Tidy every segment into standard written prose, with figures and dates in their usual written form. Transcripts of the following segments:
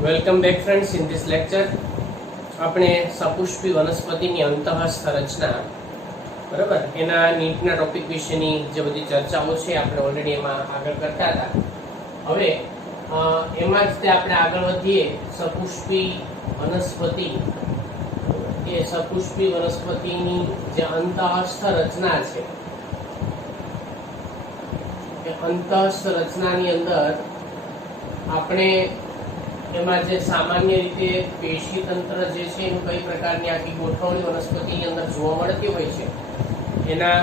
Welcome back friends. In this lecture આપણે સપુષ્પી વનસ્પતિની અંતઃસ્થ રચના, બરાબર, એના નીટના ટોપિક વિશેની જે બધી ચર્ચાઓ છે આપણે ઓલરેડી એમાં આગળ કરતા હતા. હવે એમાં જ તે આપણે આગળ વધીએ. સપુષ્પી વનસ્પતિ, એ સપુષ્પી વનસ્પતિની જે અંતઃસ્થ રચના છે, એ અંતઃસ્થ રચનાની અંદર આપણે એમાં જે સામાન્ય રીતે પેશી તંત્ર જે છે એનું કઈ પ્રકારની આખી ગોઠવણી વનસ્પતિની અંદર જોવા મળતી હોય છે, એના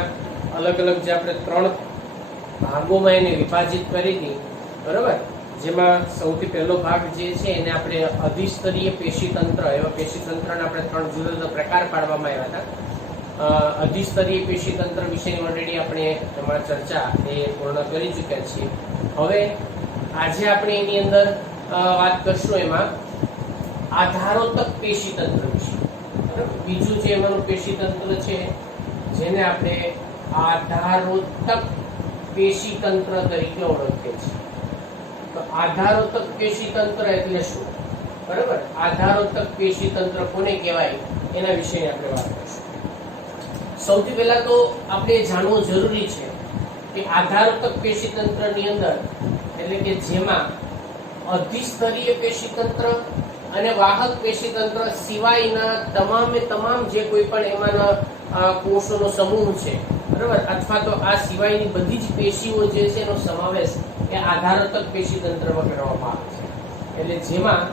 અલગ અલગ જે આપણે 3 ભાગોમાં એને વિભાજિત કરી હતી, બરાબર. જેમાં સૌથી પહેલો ભાગ જે છે એને આપણે અધિસ્તરીય પેશી તંત્ર, એવા પેશી તંત્રના આપણે 3 જુદા જુદા પ્રકાર પાડવામાં આવ્યા હતા. અધિસ્તરીય પેશી તંત્ર વિશેની ઓલરેડી આપણે એમાં ચર્ચા એ પૂર્ણ કરી ચૂક્યા છીએ. હવે આજે આપણે એની અંદર વાત કરશું એમાં આધારોતક પેશી તંત્ર વિશે. બીજું જે એમાંનું પેશી તંત્ર છે જેને આપણે આધારોતક પેશી તંત્ર તરીકે ઓળખીએ છીએ. તો આધારોતક પેશી તંત્ર એટલે શું, બરાબર? આધારોતક પેશી તંત્ર કોને કહેવાય એના વિશે આપણે વાત કરીશું. સૌથી પહેલા તો આપણે જાણવું જરૂરી છે કે આધારોતક પેશી તંત્રની અંદર એટલે કે જેમાં અધિસ્તરીય પેશી તંત્ર અને વાહક પેશી તંત્ર સિવાયના તમામ જે કોઈ પણ એમાંના કોષોનો સમૂહ છે, બરાબર, અથવા તો આ સિવાયની બધી જ પેશીઓ જે છે એનો સમાવેશ એ આધારોતક પેશી તંત્રમાં કરવામાં આવે છે. એટલે જેમાં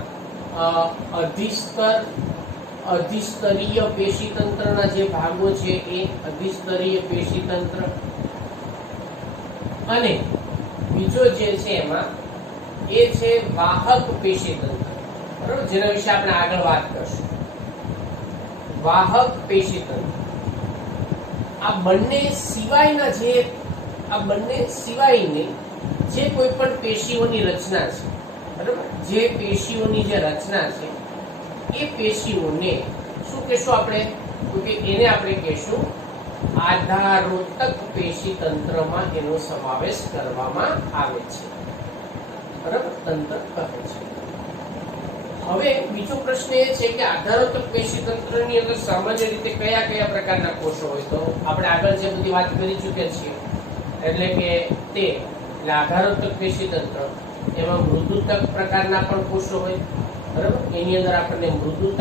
અધિસ્તરીય પેશી તંત્રના જે ભાગો છે એ અધિસ્તરીય પેશી તંત્ર, અને બીજો જે છે એમાં એ છે વાહક પેશી તંત્ર, બરાબર, જેના વિશે આપણે આગળ વાત કરશું. વાહક પેશી તંત્ર આ બંને સિવાયની જે કોઈ પણ પેશીઓની રચના છે, બરાબર, જે પેશીઓની જે રચના છે એ પેશીઓને શું કહેશું આપણે? તો કે એને આપણે કહેશું આધારોતક પેશી તંત્રમાં એનો સમાવેશ કરવામાં આવે છે, બરાબર, તંત્ર કહે છે. હવે બીજો પ્રશ્ન એ છે કે આધારોતક પેશી તંત્રની અંદર સામાન્ય રીતે કયા કયા પ્રકારના કોષો હોય? તો આપણે આગળ જે બધી વાત કરી ચૂક્યા છીએ, એટલે કે એટલે આધારોતક પેશી તંત્ર એમાં મૃદુતક પ્રકારના પણ કોષો હોય, બરાબર. એની અંદર આપણને મૃદુતક,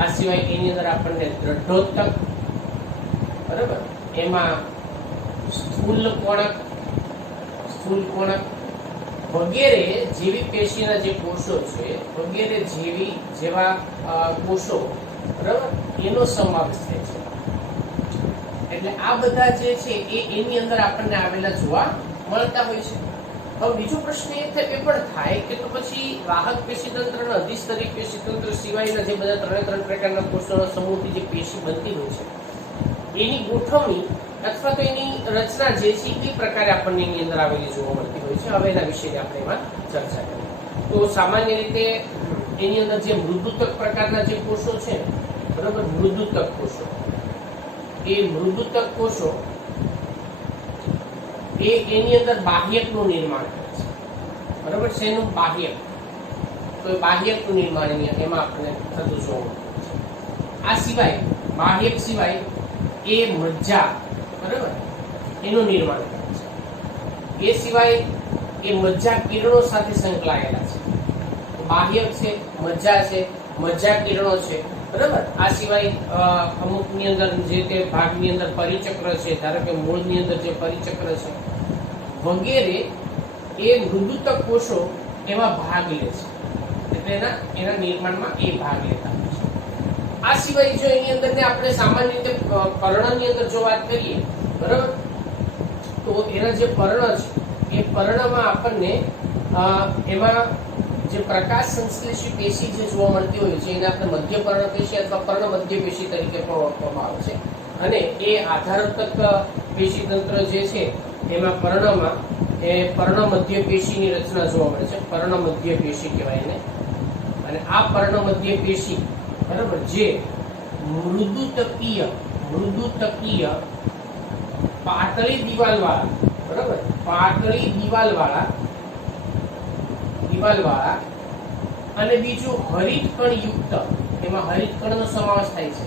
આ સિવાય એની અંદર આપણને દ્રઢોતક, બરાબર, એમાં સ્થૂલ કોણક વગેરે જેવી પેશીના જે કોષો છે, વગેરે જેવા કોષો, બરાબર, એનો સમાવેશ થાય છે. એટલે આ બધા જે છે એની અંદર આપણને આવેલા જોવા મળતા હોય છે. હવે બીજો પ્રશ્ન એ પણ થાય કે તો પછી વાહક પેશી તંત્ર અને અધિસ્તરીય પેશી તંત્ર સિવાયના જે બધા 3 પ્રકારના કોષોના સમૂહથી જે પેશી બનતી હોય છે એની ગોઠવણી અથવા તો એની રચના જે છે એ પ્રકારે આપણને એની અંદર આવેલી જોવા મળતી હોય છે. હવે એના વિશે આપણે એમાં ચર્ચા કરીએ. તો સામાન્ય રીતે એની અંદર જે મૃદુતક પ્રકારના જે કોષો છે, બરાબર, મૃદુતક કોષો, એ મૃદુતક કોષો એની અંદર બાહ્યકનું નિર્માણ કરે છે, બરાબર. શેનું? બાહ્યક. તો એ બાહ્યકનું નિર્માણ એમાં આપણને થતું જોવા મળે છે. આ સિવાય બાહ્યક સિવાય એ મજ્જા, બરાબર, એનું નિર્માણ કરે છે. એ સિવાય એ મજ્જા કિરણો સાથે સંકળાયેલા છે. બાહ્યક છે, મજ્જા કિરણો છે, બરાબર. આ સિવાય અમુકની અંદર જે તે ભાગની અંદર પરિચક્ર છે, ધારો કે મૂળની અંદર જે પરિચક્ર છે વગેરે, એ મૃદુતક કોષો એમાં ભાગ લે છે. એટલે એના નિર્માણમાં એ ભાગ લેતા હોય છે. આ સિવાય જો એની અંદર આપણે સામાન્ય રીતે પર્ણની અંદર જો વાત કરીએ, બરાબર, તો એના જે પર્ણ છે એ પર્ણમાં આપણને એમાં જે પ્રકાશ સંશ્લેષી પેશી જે જોવા મળતી હોય છે એને આપણે મધ્ય પર્ણ પેશી અથવા પર્ણ મધ્ય પેશી તરીકે પણ ઓળખવામાં આવે છે. અને એ આધારોતક પેશી તંત્ર જે છે એમાં પર્ણમાં એ પર્ણ મધ્ય પેશીની રચના જોવા મળે છે. પર્ણ મધ્ય પેશી કહેવાય એને. અને આ પર્ણ મધ્ય પેશી, બરાબર, જે મૃદુતકીય પાતળી દિવાલવાળા, બરાબર, પાતળી દિવાલવાળા અને બીજું હરિતકણ યુક્ત, એમાં હરિતકણનો સમાવેશ થાય છે.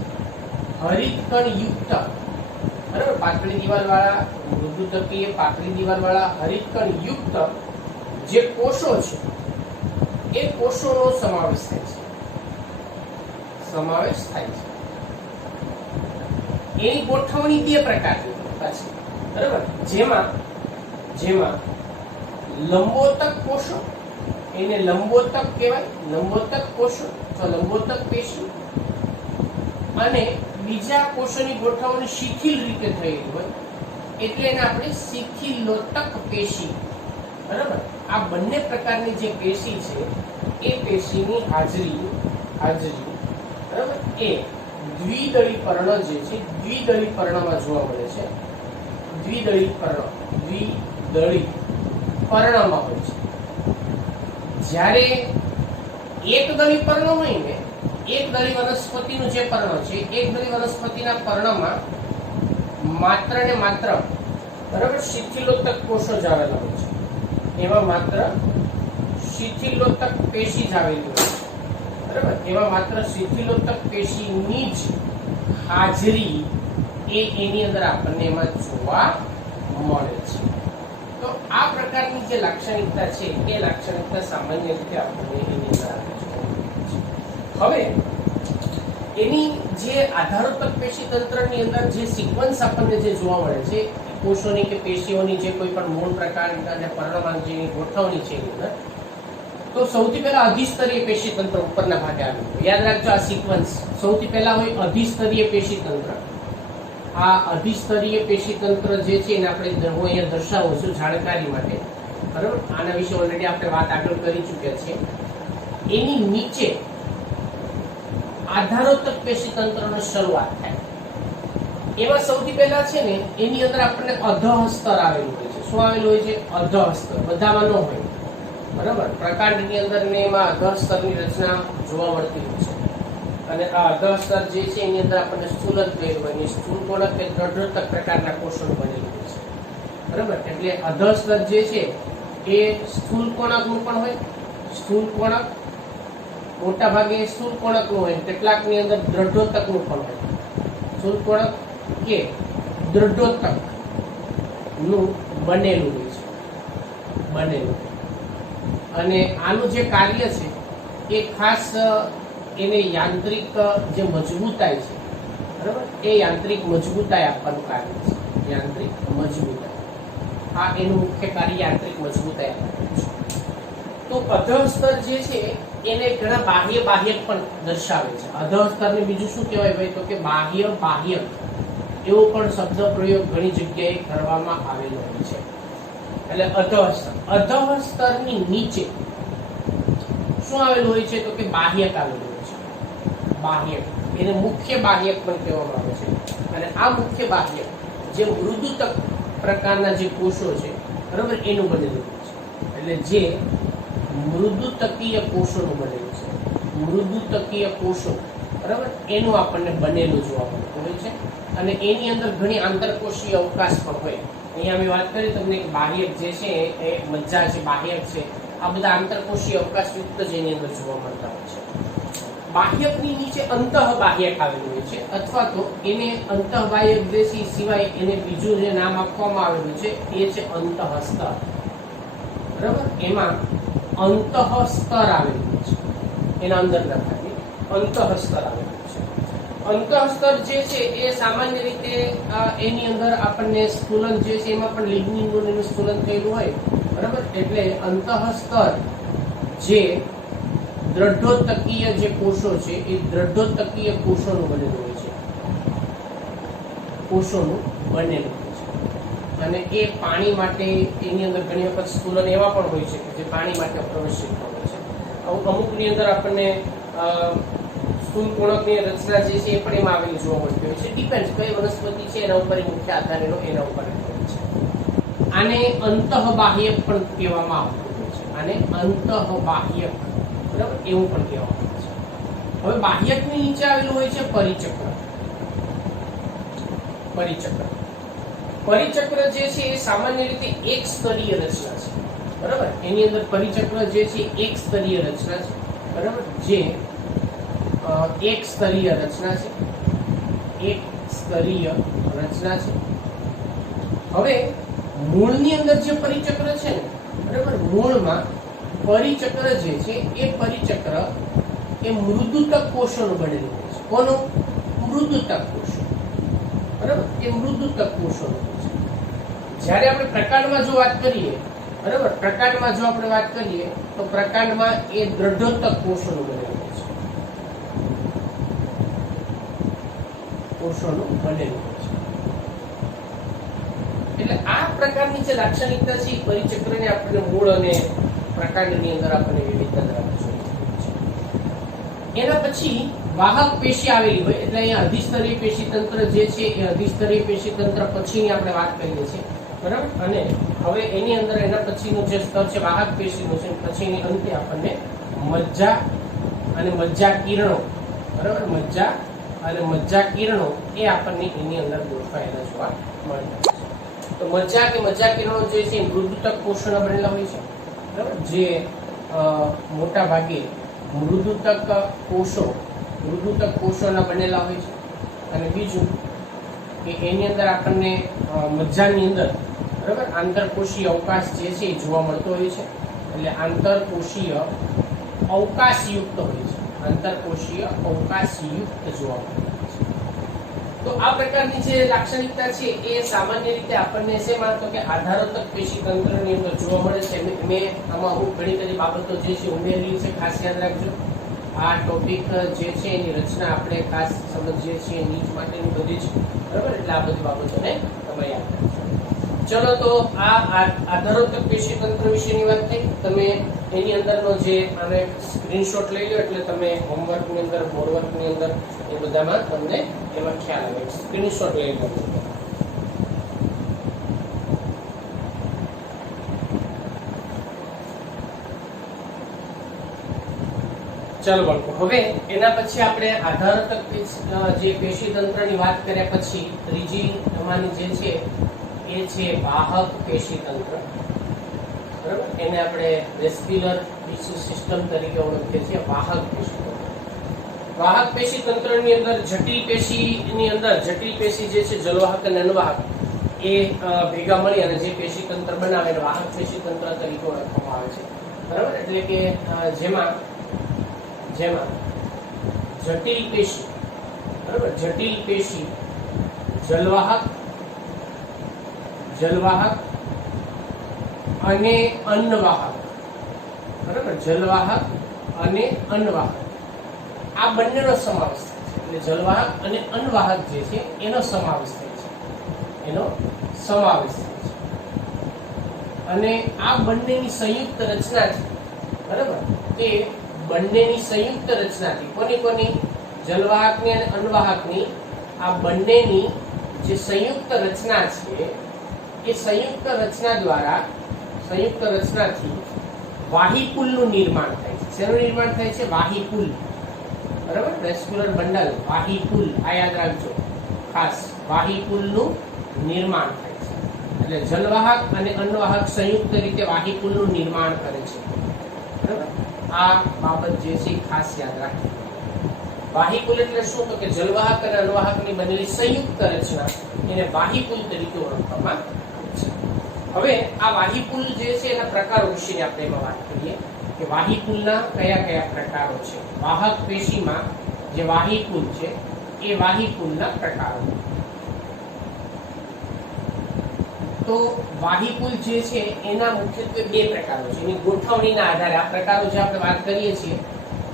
હરિતકણ યુક્ત, બરાબર, પાતળી દિવાલ વાળા, મૃદુતકીય પાતળી દિવાલ વાળા હરિતકણ યુક્ત જે કોષો છે એ કોષોનો સમાવેશ થાય છે. સમાવેશ થાય છે. એની ગોઠવણી બે પ્રકારની પાછી, બરાબર, જેમાં લંબોતક કોષો, એને લંબોતક કહેવાય, લંબોતક કોષો અથવા લંબોતક પેશી, અને બીજા કોષોની ગોઠવણી શિથિલ રીતે થયેલી હોય એટલે એને આપણે શિથિલોતક પેશી, બરાબર. આ બંને પ્રકારની જે પેશી છે એ પેશીની હાજરી, બરાબર, એ દ્વિદળી પર્ણ જે છે, દ્વિદળી પર્ણમાં જોવા મળે છે. દ્વિદળી પર્ણમાં હોય છે. જ્યારે એકદળી પર્ણ હોય ને, એકદળી વનસ્પતિનું જે પર્ણ છે, એકદળી વનસ્પતિના પર્ણમાં માત્ર ને માત્ર, બરાબર, શિથિલોતક કોષો જ આવેલા હોય છે. એમાં માત્ર શિથિલોતક પેશી જ આવેલી હોય છે, બરાબર. એમાં માત્ર શિથિલોતક પેશીની જ હાજરી એની અંદર આપણને એમાં જોવા મળે છે. તો આ પ્રકારની જે લાક્ષણિકતા છે એ લાક્ષણિકતા સામાન્ય રીતે આપણને એની અંદર આવે છે. હવે એની જે આધારોત્તક પેશી તંત્રની અંદર જે સિક્વન્સ આપણને જે જોવા મળે છે કોષોની કે પેશીઓની જે કોઈ પણ મૂળ પ્રકારના જે પર્ણમાં જે ગોઠવણી છે એની અંદર, તો સૌથી પહેલા અધિસ્તરીય પેશી તંત્ર ઉપરના ભાગે આવ્યું. યાદ રાખજો, આ સિક્વન્સ સૌથી પહેલા હોય અધિસ્તરીય પેશી તંત્ર. આ અધિસ્તરીય પેશી તંત્ર જે છે એને આપણે હું અહીંયા દર્શાવું છું જાણકારી માટે, બરાબર. આના વિશે ઓલરેડી આપણે વાત આગળ કરી ચૂક્યા છીએ. એની નીચે આધારોત્તક પેશી તંત્રની શરૂઆત થાય. એમાં સૌથી પહેલા છે ને એની અંદર આપણને અધઃ સ્તર આવેલું હોય છે. શું આવેલું હોય છે? અધઃ સ્તર. બધામાં ન હોય, બરાબર. પ્રકાંડની અંદર ને એમાં અધઃ સ્તરની રચના જોવા મળતી હોય છે. અને આ અધઃ સ્તર જે છે એની અંદર આપણને સ્થૂલક કહેલું હોય, સ્થૂળકોણક કે દ્રઢોત્તક પ્રકારના કોષોનું બનેલું હોય છે, બરાબર. એટલે અધઃ સ્તર જે છે એ સ્થૂળકોણકનું પણ હોય. સ્થૂળકોણક મોટા ભાગે સ્થૂળકોણકનું હોય, કેટલાકની અંદર દ્રઢોત્તકનું પણ હોય. સ્થૂળકોણક કે દ્રઢોત્તકનું બનેલું હોય છે, બનેલું. અને આનું જે કાર્ય છે એ ખાસ એને યાંત્રિક જે મજબૂતાઈ છે, બરાબર, એ યાંત્રિક મજબૂતાઈ આપવાનું કાર્ય છે. યાંત્રિક મજબૂતાઈ, આ એનું મુખ્ય કાર્ય યાંત્રિક મજબૂતાઈ આપવાનું છે. તો અધઃ સ્તર જે છે એને ઘણા બાહ્યક પણ દર્શાવે છે. અધઃ સ્તરને બીજું શું કહેવાય ભાઈ? તો કે બાહ્યક એવો પણ શબ્દ પ્રયોગ ઘણી જગ્યાએ કરવામાં આવેલો હોય છે. એટલે અધઃ સ્તરની નીચે શું આવેલું હોય છે? તો કે બાહ્યક આવેલું હોય છે. બાહ્યક, એને મુખ્ય બાહ્યક પણ કહેવામાં આવે છે. અને આ મુખ્ય બાહ્યક જે મૃદુતક પ્રકારના જે કોષો છે, બરાબર, એનું બનેલું હોય છે. એટલે જે મૃદુતકીય કોષોનું બનેલું છે, મૃદુતકીય કોષો, બરાબર, એનું આપણને બનેલું જોવા મળતું હોય છે. અને એની અંદર ઘણી આંતરકોષીય અવકાશ પણ હોય. અહીંયા અમે વાત કરી તમને કે બાહ્યક જે છે એ મજ્જા છે, બાહ્યક છે, આ બધા આંતરકોષીય અવકાશયુક્ત જ એની અંદર જોવા મળતા હોય છે. બાહ્યકની નીચે અંતઃબાહ્યક આવેલું હોય છે, અથવા તો એને અંતઃબાહ્યક જે છે સિવાય એને બીજું જે નામ આપવામાં આવેલું છે એ છે અંતઃસ્તર, બરાબર. એમાં અંતઃસ્તર આવેલું છે, એના અંદર નથી, અંતઃસ્તર આવેલું છે. અંતઃસ્તર જે છે એ સામાન્ય રીતે એની અંદર આપણને સ્થૂલન જે છે એમાં પણ લિગ્નિનનું એનું સ્થૂલન થયેલું હોય, બરાબર. એટલે અંતઃસ્તર જે દ્રઢોત્તકીય જે કોષો છે એ દ્રઢોત્તકીય કોષોનું બનેલું હોય છે, કોષોનું બનેલું હોય છે. અને એ પાણી માટે એની અંદર ઘણી વખત સ્થૂલન એવા પણ હોય છે કે જે પાણી માટે અપ્રવેશિત હોય છે. અમુકની અંદર આપણને સ્થૂળકોણકની રચના જે છે એ પણ એમાં આવેલી જોવા મળતી હોય છે. ડિપેન્ડ કઈ વનસ્પતિ છે એના ઉપર મુખ્ય આધાર એના ઉપર હોય છે. આને અંતઃબાહ્યક પણ કહેવામાં આવતું હોય છે. આને અંતઃબાહ્યક, બરાબર, એવું પણ કહેવામાં આવે છે. હવે બાહ્યકની નીચે આવેલું હોય છે પરિચક્ર. પરિચક્ર જે છે એ સામાન્ય રીતે એક સ્તરીય રચના છે, બરાબર. એની અંદર પરિચક્ર જે છે એક સ્તરીય રચના છે. બરાબર, જે એક સ્તરીય રચના છે, એક સ્તરીય રચના છે. હવે મૂળની અંદર જે પરિચક્ર છે ને, બરાબર, મૂળમાં પરિચક્ર જે છે એ પરિચક્ર એ મૃદુતક કોષોનું બનેલું હોય છે. કોનું? મૃદુતક કોષો. બરાબર, એ મૃદુતક કોષોનું હોય છે. જ્યારે આપણે પ્રકાંડમાં જો વાત કરીએ, બરાબર, પ્રકાંડમાં જો આપણે વાત કરીએ તો પ્રકાંડમાં એ દ્રઢોતક કોષોનું બનેલું હોય છે. કોષોનું બનેલું હોય છે. એટલે આ પ્રકારની જે લાક્ષણિકતા છે એ પરિચક્રને આપણને મૂળ અને પ્રકાંડની અંદર આપણને વિવિધતા ધરાવે છે. એના પછી વાહક પેશી આવેલી હોય એટલે અહીંયા અધિસ્તરીય પેશી તંત્ર જે છે એ અધિસ્તરીય પેશી તંત્ર પછીની આપણે વાત કરીએ છીએ, બરાબર. અને હવે એની અંદર એના પછીનું જે સ્તર છે વાહક પેશીનું છે, પછીની અંતે આપણને મજ્જા અને મજ્જા કિરણો, બરાબર, મજ્જા અને મજ્જા કિરણો એ આપણને એની અંદર ગોઠવાયેલા જોવા મળે છે. તો મજ્જા કે મજ્જા કિરણો જે છે મૃદુતક કોષોના બનેલા હોય છે, બરાબર, જે મોટા ભાગે મૃદુતક કોષોના બનેલા હોય છે. અને બીજું કે એની અંદર આપણને મજ્જાની અંદર, બરાબર, આંતરકોષીય અવકાશ જે છે એ જોવા મળતો હોય છે. એટલે આંતરકોષીય અવકાશયુક્ત હોય છે, આંતરકોષીય અવકાશયુક્ત જોવા મળે છે. તો આ પ્રકારની જે લાક્ષણિકતા છે એ સામાન્ય રીતે આપણને શેમાં તો કે આધારોતક પેશી તંત્રની અંદર જોવા મળે છે. મેં આમાં અમુક ઘણી બધી બાબતો જે છે ઉમેરેલી છે, ખાસ યાદ રાખજો. આ ટોપિક જે છે એની રચના આપણે ખાસ સમજીએ છીએ નીચ માટેની બધી જ, બરાબર. એટલે આ બધી બાબતોને તમે યાદ રાખજો. ચલો, તો આ આધારોતક પેશી તંત્ર વિશેની વાત થઈ. તમે એની અંદરનો જે આને સ્ક્રીનશોટ લઈ લો એટલે તમે હોમવર્કની અંદર, બોર્ડવર્કની અંદર એ બધામાં તમને એમાં ખ્યાલ આવે. સ્ક્રીનશોટ લઈ લો. ચાલો બાળકો, હવે એના પછી આપણે આધારોતક જે પેશી તંત્રની વાત કર્યા પછી ત્રીજી અમારી જે છે એ છે વાહક પેશી તંત્ર, બરાબર. એને આપણે વેસ્ક્યુલર ટિશ્યુ સિસ્ટમ તરીકે ઓળખીએ છીએ. વાહક પેશી તંત્ર, વાહક પેશી તંત્રની અંદર જટિલ પેશીની અંદર જટિલ પેશી જે છે જલવાહક અને અનવાહક એ ભેગા મળી અને જે પેશી તંત્ર બનાવે એને વાહક પેશી તંત્ર તરીકે ઓળખવામાં આવે છે, બરાબર. એટલે કે જેમાં જટિલ પેશી, બરાબર, જટિલ પેશી જલવાહક અને અન્નવાહક, બરાબર, જલવાહક અને અન્નવાહક આ બંનેનો સમાવેશ થાય છે. એટલે જલવાહક અને અન્નવાહક જે છે એનો સમાવેશ થાય છે, અને આ બંનેની સંયુક્ત રચનાથી, બરાબર, એ બંનેની સંયુક્ત રચનાથી કોની જલવાહકની અને અન્નવાહકની આ બંનેની જે સંયુક્ત રચના છે એ સંયુક્ત રચનાથી વાહીપુલનું નિર્માણ થાય છે. શેનું નિર્માણ થાય છે? વાહીપુલ, બરાબર. વેસ્ક્યુલર બંડલ, વાહીપુલ, આ યાદ રાખજો ખાસ. વાહીપુલનું નિર્માણ થાય છે. એટલે જલવાહક અને અન્નવાહક સંયુક્ત રીતે વાહીપુલનું નિર્માણ કરે છે, બરાબર. આ બાબત જે છે ખાસ યાદ રાખજો. વાહીપુલ એટલે શું? તો કે જલવાહક અને અન્નવાહકની બનેલી સંયુક્ત રચના એને વાહીપુલ તરીકે ઓળખવામાં આવે છે. હવે આ વાહીપુલ જે છે એના પ્રકારો વિશે આપણે એમાં વાત કરીએ કે વાહીપુલના કયા પ્રકારો છે. વાહક પેશીમાં જે વાહીપુલ છે એ વાહીપુલના પ્રકારો. તો વાહીપુલ જે છે એના મુખ્યત્વે બે પ્રકારો છે. એની ગોઠવણીના આધારે આ પ્રકારો જે આપણે વાત કરીએ છીએ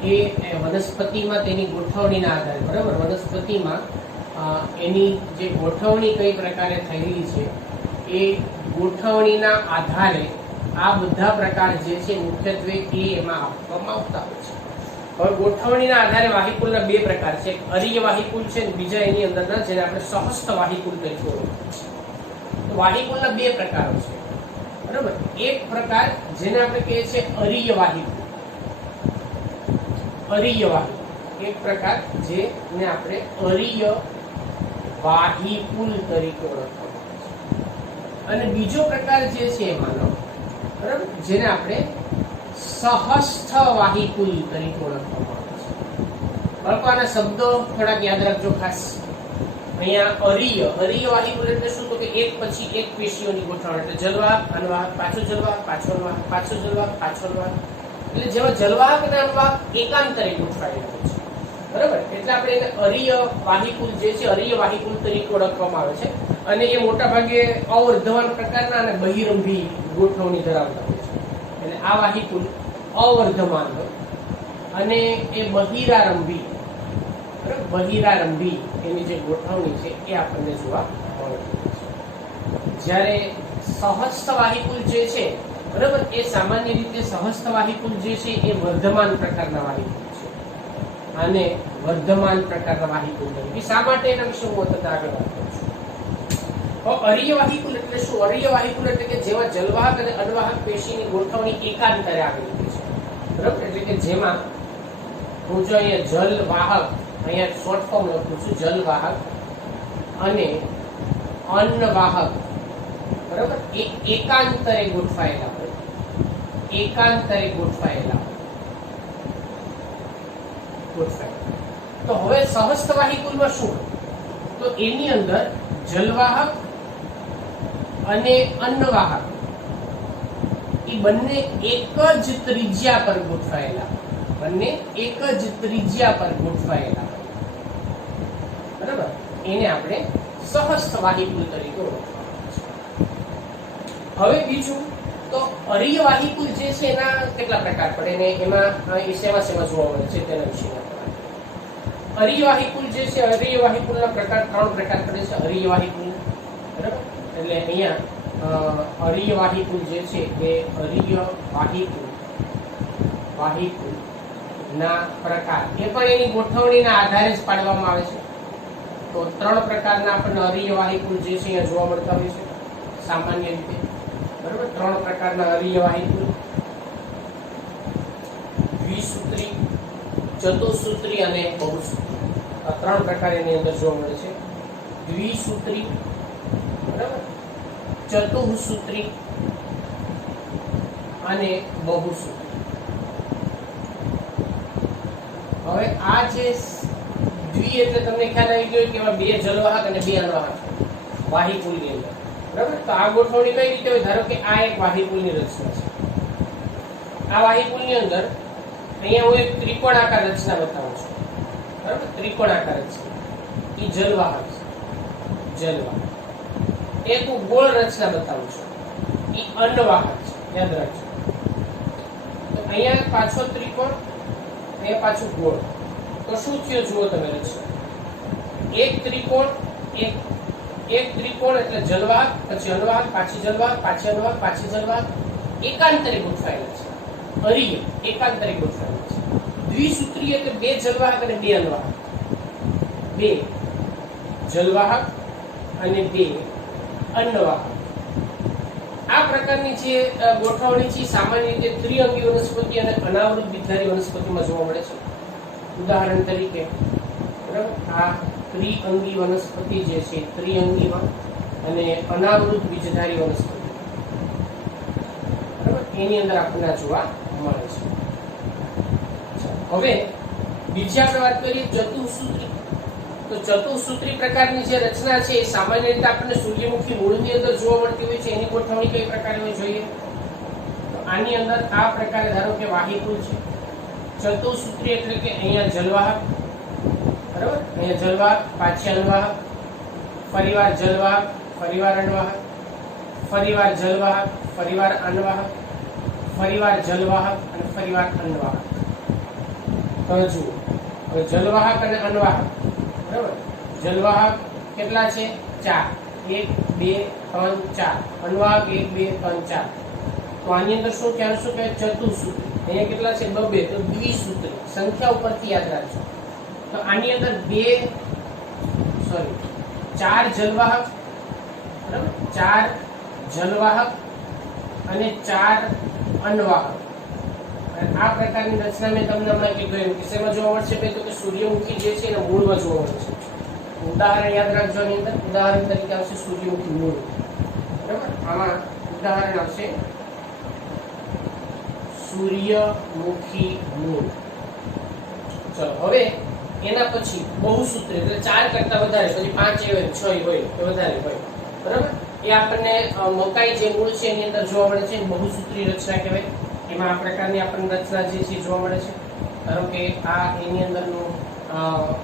એ વનસ્પતિમાં તેની ગોઠવણીના આધારે, બરાબર, વનસ્પતિમાં એની જે ગોઠવણી કઈ પ્રકારે થયેલી છે એ ગોઠવણીના આધારે આ બધા પ્રકાર જે છે મુખ્યત્વે એ એમાં આપવામાં આવતા હોય છે. હવે ગોઠવણીના આધારે વાહીપુલના બે પ્રકાર છે. એક અરીય વાહીપુલ છે અને બીજા એની અંદરના જેને આપણે સહસ્ત વાહીપુલ તરીકે ઓળખીએ છીએ. તો વાહીપુલના બે પ્રકારો છે, બરાબર. એક પ્રકાર જેને આપણે કહીએ છીએ અરીય વાહીપુલ, એક પ્રકાર જેને આપણે અરીય વાહીપુલ તરીકે ઓળખવામાં આવે છે. અને બીજો પ્રકાર જે છે એમાંનો, બરાબર, જેને આપણે સહસ્થ વાહિકુલ તરીકે ઓળખવામાં આવે છે। બાળકો આના શબ્દો થોડાક યાદ રાખજો ખાસ। અહીંયા અરીય વાહિકુલ એટલે શું? તો કે એક પછી એક પેશીઓની ગોઠવણ, એટલે જલવાહક, અનવાહક, પાછો જલવાહક, પાછો અનવાહક, પાછો જલવાહક, પાછો અનવાહક, એટલે જેમાં જલવાહક અને અનવાહક એકાંતરે ગોઠવાયેલા હોય છે, બરાબર? એટલે આપણે એને અરીય વાહિકુલ જે છે અરીય વાહિકુલ તરીકે ઓળખવામાં આવે છે। અને એ મોટા ભાગે અવર્ધમાન પ્રકારના અને બહિરંભી ગોઠવણી ધરાવતા હોય છે, એટલે આ વાહિકુલ અવર્ધમાન હોય અને એ બહિરારંભી, બરાબર? બહિરારંભી એની જે ગોઠવણી છે એ આપણને જોવા મળતી હોય છે। જ્યારે સહસ્થ વાહિકુલ જે છે, બરાબર, એ સામાન્ય રીતે સહસ્થ વાહિકુલ જે છે એ વર્ધમાન પ્રકારના વાહિકુલ છે, અને વર્ધમાન પ્રકારના વાહિકુલ તરીકે શા માટે એના વિશે હું આગળ વાત કરું છું। તો અરીય વાહિકુલ એટલે શું? અરીય વાહિકુલ એટલે કે જેમાં જલવાહક અને અનવાહક પેશીની ગોઠવણી એકાંતરે આવેલી હોય છે, બરાબર? એટલે કે જેમાં હું જો અહીંયા જલવાહક, અહીંયા શોર્ટ ફોર્મ લખું છું, જલવાહક અને અન્નવાહક, બરાબર, એ એકાંતરે ગોઠવાયેલા હોય, એકાંતરે ગોઠવાયેલા તો હવે સહસ્થ વાહિકુલમાં શું? તો એની અંદર જલવાહક અને અન્નવાહક એ બંને એક જ ત્રિજ્યા પર ગોઠવાયેલા, બંને એક જ ત્રિજ્યા પર ગોઠવાયેલા, બરાબર? એને આપણે સહસ્થ વાહિકુલ તરીકે ઓળખવામાં આવે છે। હવે બીજું તો અરીય વાહિકુલ જે છે એના કેટલા પ્રકાર પડે ને એમાં શેમાં જોવા મળે છે તેના વિશે અરીય વાહિકુલ જે છે, અરીય વાહિકુલના પ્રકાર 3 પ્રકાર પડે છે અરીય વાહિકુલ, બરાબર? એટલે અહીંયા અરીય વાહિકુલ જે છે એ અરીય વાહિકુલ ના પ્રકાર એ પણ એની ગોઠવણીના આધારે જ પાડવામાં આવે છે। તો 3 પ્રકારના આપણને અરીય વાહિકુલ જે છે અહીંયા જોવા મળતા હોય છે સામાન્ય રીતે, બરાબર? 3 પ્રકારના અરીય વાહિકુલ, દ્વિસૂત્રી, ચતુસૂત્રી અને બહુસૂત્રી, આ 3 પ્રકાર એની અંદર જોવા મળે છે। દ્વિસૂત્રી, બરાબર, ચતુસૂત્રી અને બહુસૂત્રી। હવે આ જે દ્વિ એટલે તમને ખ્યાલ આવી ગયો કે એમાં 2 જલવાહક અને 2 અનવાહક વાહિકુલની અંદર, બરાબર? તો આ ગોઠવણી કઈ રીતે હોય? ધારો કે આ એક વાહિકુલની રચના છે, આ વાહિકુલની અંદર અહીંયા હું એક ત્રિકોણાકાર રચના બતાવું છું, બરાબર? ત્રિકોણાકાર રચના એ જલવાહક છે, જલવાહક। એક હું ગોળ રચના બતાવું છું, એ અન્નવાહક છે, યાદ રાખજો। તો અહીંયા પાછો ત્રિકોણ, અહીંયા પાછું ગોળ, તો શું થયું જુઓ તમે રચના, એક ત્રિકોણ, એક ત્રિકોણ એટલે જલવાહક, પછી અનવાહક, પાછી જલવાહક, પાછી અનવાહક, પાછી જલવાહક, એકાંતરે ગોઠવાયેલા છે, અરીય એકાંતરે ગોઠવાયેલા છે। દ્વિસૂત્રીય એટલે 2 જલવાહક અને 2 અનવાહક, 2 જલવાહક અને 2 અન્નવાહક। આ પ્રકારની જે ગોઠવણી છે સામાન્ય રીતે ત્રિઅંગી વનસ્પતિ અને અનાવૃત બીજધારી વનસ્પતિમાં જોવા મળે છે। ઉદાહરણ તરીકે, બરાબર, આ ત્રિઅંગી વનસ્પતિ જે છે, ત્રિઅંગીમાં અને અનાવૃત બીજધારી વનસ્પતિ, બરાબર, એની અંદર આપણને જોવા મળે છે। હવે બીજી આપણે વાત કરીએ ચતુસૂત્રી, તો ચતુસૂત્રી પ્રકારની જે રચના છે એ સામાન્ય રીતે આપણને સૂર્યમુખી મૂળની અંદર જોવા મળતી હોય છે। એની ગોઠવણી કઈ પ્રકારની હોય જોઈએ? તો આની અંદર આ પ્રકારે ધારો કે વાહિકુલ છે, ચતુસૂત્રી એટલે કે અહીંયા જલવાહક, બરાબર, અહીંયા જલવાહક, પાછી અનવાહક, ફરીવાર જલવાહક, ફરીવાર અનવાહક, ફરીવાર જલવાહક, ફરીવાર અનવાહક, ફરીવાર જલવાહક અને ફરીવાર અનવાહક। હવે જુઓ, હવે જલવાહક અને અનવાહક, બરાબર, જલવાહક કેટલા છે? 4, 1 2 3 4, અનવાહક 1 2 3 4। તો આની અંદર શું કહેવાય? શું કહેવાય? ચતુસૂત્રી। અહીંયા કેટલા છે? 2 2, તો દ્વિસૂત્રી, સંખ્યા ઉપરથી યાદ રાખજો। તો આની અંદર 4 જલવાહક, બરાબર, 4 જલવાહક અને 4 અનવાહક। આ પ્રકારની રચના મેં તમને હમણાં કીધું એમ કે શેમાં જોવા મળશે? તો કે સૂર્યમુખી જે છે એના મૂળમાં જોવા મળશે। ઉદાહરણ યાદ રાખજો, આની અંદર ઉદાહરણ તરીકે આવશે સૂર્યમુખી મૂળ, બરાબર, આમાં ઉદાહરણ આવશે સૂર્યમુખી મૂળ. ચલો હવે એના પછી બહુસૂત્રી એટલે 4 કરતા વધારે, પછી 5 હોય 6 હોય કે વધારે હોય, બરાબર, એ આપણને મકાઈ જે મૂળ છે એની અંદર જોવા મળે છે. બહુસૂત્રી રચના કહેવાય. એમાં આ પ્રકારની આપણને રચના જે છે જોવા મળે છે. ધારો કે આ એની અંદરનું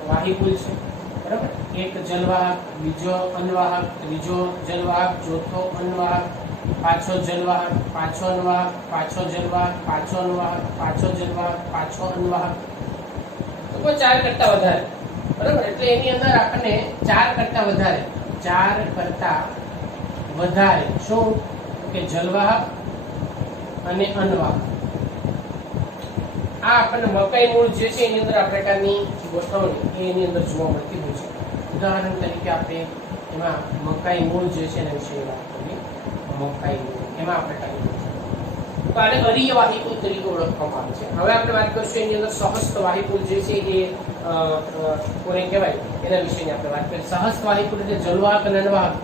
વાહિપુલ છે, બરાબર. એક જલવાહક, બીજો અન્વાહક, ત્રીજો જલવાહક, ચોથો અન્વાહક, પાછો જલવાહક, પાછો અન્વાહક, પાછો જલવાહક, પાછો અન્વાહક, પાછો જલવાહક, પાછો અન્વાહક. તો કોઈ 4 કરતા વધારે, બરાબર. એટલે એની અંદર આપણને 4 કરતા વધારે શું કે જલવાહક અને અન્વાહક. આ આપણને મકાઈ મૂળ જે છે એની અંદર આ પ્રકારની ગોઠવણી એની અંદર જોવા મળતી હોય છે. ઉદાહરણ તરીકે આપણે એમાં મકાઈ મૂળ જે છે એના વિશે વાત કરીએ. મકાઈ મૂળ એમાં આ પ્રકારની ગોઠવણી. તો આને અરીય વાહિપુલ તરીકે ઓળખવામાં આવે છે. હવે આપણે વાત કરીશું એની અંદર સહસ્ત વાહિપુલ જે છે એ કોને કહેવાય એના વિશેની આપણે વાત કરીએ. સહસ્ત વાહિપુલ એટલે જલવાહક અને અન્વાહક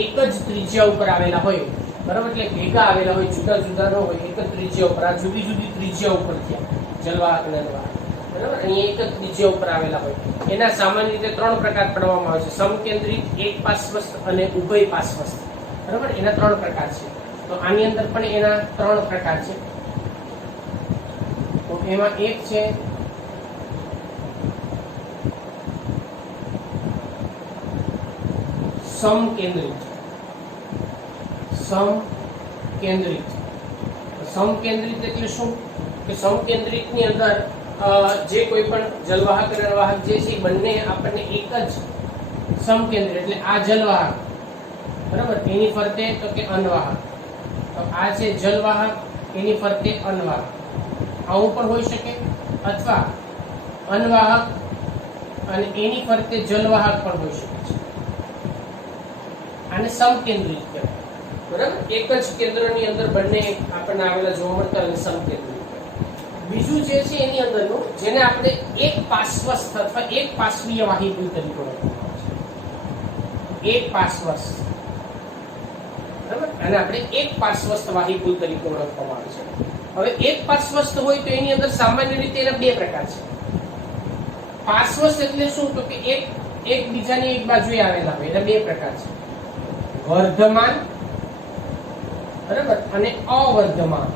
એક જ ત્રિજ્યા ઉપર આવેલા હોય, બરાબર. એટલે ભેગા આવેલા હોય, જુદા જુદા ન હોય, એક જ ત્રિજ્યા ઉપર. આ જુદી જુદી ત્રિજ્યા ઉપર થયા જલવાહક અને અન્વાહક, બરાબર. અહીં એક જ ત્રિજ્યા ઉપર આવેલા હોય. એના સામાન્ય રીતે 3 પ્રકાર પાડવામાં આવે છે. સમકેન્દ્રિત, એક પાર્શ્વસ્થ અને ઉભય પાર્શ્વસ્થ, બરાબર. એના 3 પ્રકાર છે. તો આની અંદર પણ એના 3 પ્રકાર છે. તો એમાં એક છે સમકેન્દ્રિત. સમકેન્દ્રિત એટલે શું કે સમકેન્દ્રિતની અંદર જે કોઈ પણ જલવાહક અને અન્વાહક જે છે બંને આપણને એક જ સમકેન્દ્રિત એટલે આ જલવાહક, બરાબર, એની ફરતે તો કે અન્વાહક. તો આ છે જલવાહક, એની ફરતે અન્વાહક. આવું પણ હોઈ શકે, અથવા અન્વાહક અને એની ફરતે જલવાહક પણ હોઈ શકે છે. આને સમકેન્દ્રિત કહેવાય, બરાબર. એક જ કેન્દ્રની અંદર બંને આપણને આવેલા જોવા મળતા હોય સમકેન્દ્રિત. બીજું જે છે એની અંદરનું જેને આપણે એક પાર્શ્વસ્થ અથવા એક પાર્શ્વીય વાહિપુલ તરીકે ઓળખવામાં આવે છે. એક પાર્શ્વસ્થ, બરાબર. અને આપણે એક પાર્શ્વસ્થ વાહિપુલ તરીકે ઓળખવામાં આવે છે. હવે એક પાર્શ્વસ્થ હોય તો એની અંદર સામાન્ય રીતે એના 2 પ્રકાર છે. પાર્શ્વસ્થ એટલે શું તો કે એક બીજાની એક બાજુએ આવેલા હોય. એના 2 પ્રકાર છે. વર્ધમાન, બરાબર, અને અવર્ધમાન.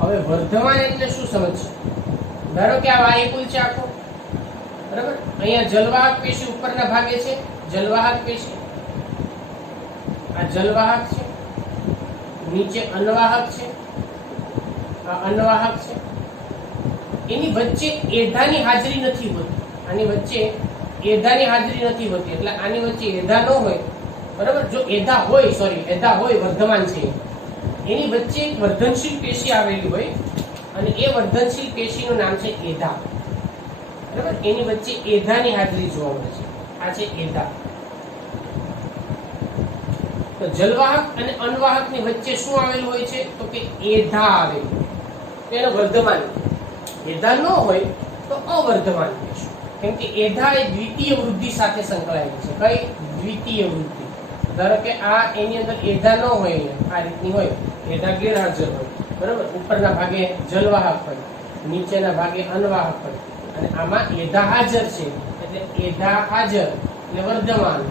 હવે વર્ધમાન એટલે શું સમજશે? ધારો કે આ વાહિપુલ છે આખો, બરાબર. અહીંયા જલવાહક પેશી ઉપરના ભાગે છે, જલવાહક પેશી. આ જલવાહક છે, નીચે અન્વાહક છે, આ અન્વાહક છે. એની વચ્ચે એધાની હાજરી નથી હોતી. આની વચ્ચે એધાની હાજરી નથી હોતી. એટલે આની વચ્ચે એધા ન હોય, બરાબર. જો એધા હોય, વર્ધમાન છે, એની વચ્ચે એક વર્ધનશીલ પેશી આવેલી હોય અને એ વર્ધનશીલ પેશીનું નામ છે એધા, બરાબર. એની વચ્ચે એધાની હાજરી જોવા મળે છે. આ છે એધા. તો જલવાહક અને અન્વાહકની વચ્ચે શું આવેલું હોય છે તો કે એધા આવેલું. તો એનો વર્ધમાન. એધા ન હોય તો અવર્ધમાન કહેશું. કેમ કે એધા એ દ્વિતીય વૃદ્ધિ સાથે સંકળાયેલી છે. કઈ? દ્વિતીય વૃદ્ધિ. ધારો કે આ એની અંદર એધા ન હોય, આ રીતની હોય, એધા ગેરહાજર હોય, બરાબર. ઉપરના ભાગે જલવાહક હોય, નીચેના ભાગે અન્વાહક હોય, અને આમાં એધા હાજર છે એટલે એધા હાજર એટલે વર્ધમાન.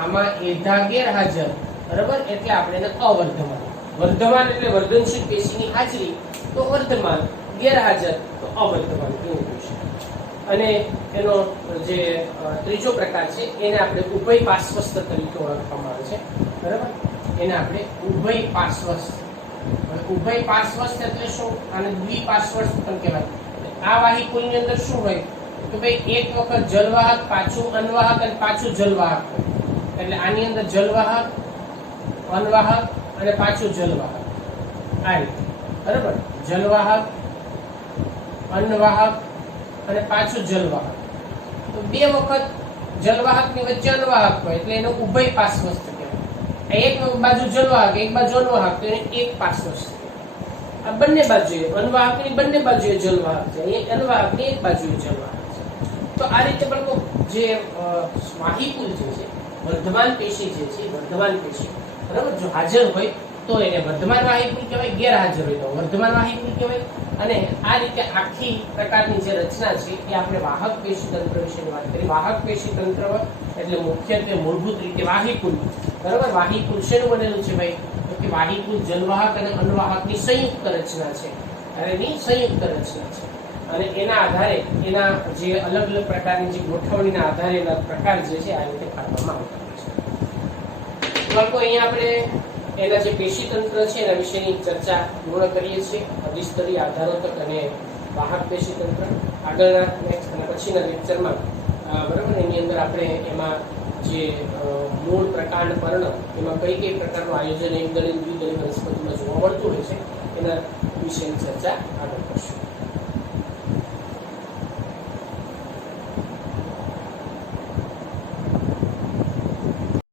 આમાં એધા ગેરહાજર, બરાબર, એટલે આપણે એને અવર્ધમાન. વર્ધમાન એટલે વર્ધનશીલ પેશીની હાજરી તો વર્ધમાન, ગેરહાજર તો અવર્ધમાન એવું કહી શકાય. અને એનો જે ત્રીજો પ્રકાર છે એને આપણે ઉભય પાર્શ્વસ્થ તરીકે ઓળખવામાં આવે છે, બરાબર. એને આપણે ઉભય પાર્શ્વસ્થ. ઉભય પાર્શ્વસ્થ એટલે શું? આને દ્વિપાર્શ્વસ્થ પણ કહેવાય. આ વાહિપુલની અંદર શું હોય તો ભાઈ એક વખત જલવાહક, પાછું અન્વાહક અને પાછું જલવાહક હોય. એટલે આની અંદર જલવાહક, અન્વાહક અને પાછું જલવાહક, આ રીતે, બરાબર. જલવાહક, અન્વાહક અને પાછું જલવાહક. તો 2 વખત જલવાહકની વચ્ચે અન્વાહક હોય એટલે એનો ઉભય પાર્શ્વસ્થ કહેવાય. એક બાજુ જલવાહક, એક બાજુ અન્વાહક, તો એને એક પાર્શ્વસ્થ. આ બંને બાજુએ અન્વાહકની બંને બાજુએ જલવાહક છે, અહીંયા અન્વાહકની એક બાજુએ જલવાહક છે. તો આ રીતે પણ જે વાહિપુલ જે છે, વર્ધમાન પેશી જે છે, વર્ધમાન પેશી, બરાબર, જો હાજર હોય તો એને વર્ધમાન વાહિકુલ કહેવાય, ગેરહાજર હોય તો વર્ધમાન વાહિકુલ કહેવાય. અને આ રીતે આખી પ્રકારની જે રચના છે એ આપણે વાહક પેશી તંત્ર વિશેની વાત કરી. વાહક પેશી તંત્ર એટલે મુખ્યત્વે મૂળભૂત રીતે વાહિકુલ, બરાબર. વાહિકુલ શેનું બનેલું છે ભાઈ? તો કે વાહિકુલ જલવાહક અને અન્નવાહકની સંયુક્ત રચના છે, એની સંયુક્ત રચના છે. અને એના આધારે એના જે અલગ અલગ પ્રકારની જે ગોઠવણીના આધારે એના પ્રકાર જે છે આ રીતે પાડવામાં આવતા હોય છે. બાળકો અહીંયા આપણે એના જે પેશી તંત્ર છે એના વિશેની ચર્ચા પૂર્ણ કરીએ છીએ. અધિસ્તરી, આધારોતક અને વાહક પેશી તંત્ર. આગળના નેક્સ્ટ અને પછીના લેક્ચરમાં બરાબર એની અંદર આપણે એમાં જે મૂળ પ્રકાંડ પર્ણ એમાં કઈ કઈ પ્રકારનું આયોજન એકદળી દ્વિદળી વનસ્પતિમાં જોવા મળતું હોય છે એના વિશેની ચર્ચા આગળ કરશું.